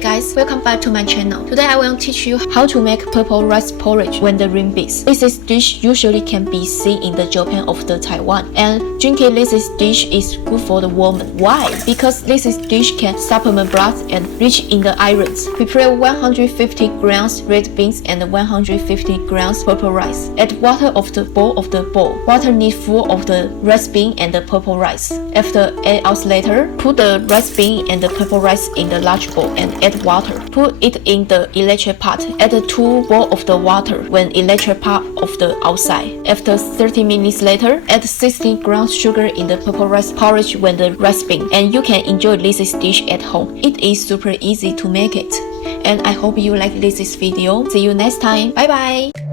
guys, welcome back to my channel. Today I will teach you how to make purple rice porridge when the rain beats. This dish usually can be seen in the Japan of the Taiwan, and drinking this dish is good for the woman. Why? Because this dish can supplement blood and rich in the irons. Prepare 150 grams red beans and 150 grams purple rice. Add water of the bowl. Water needs full of the rice bean and the purple rice. After 8 hours later, put the rice bean and the purple rice in the large bowl and add water. Put it in the electric pot. Add 2 bowls of the water when electric pot of the outside. After 30 minutes later, add 16 grams sugar in the purple rice porridge when the rice bean, and you can enjoy this dish at home. It is super easy to make it. And I hope you like this video. See you next time. Bye bye.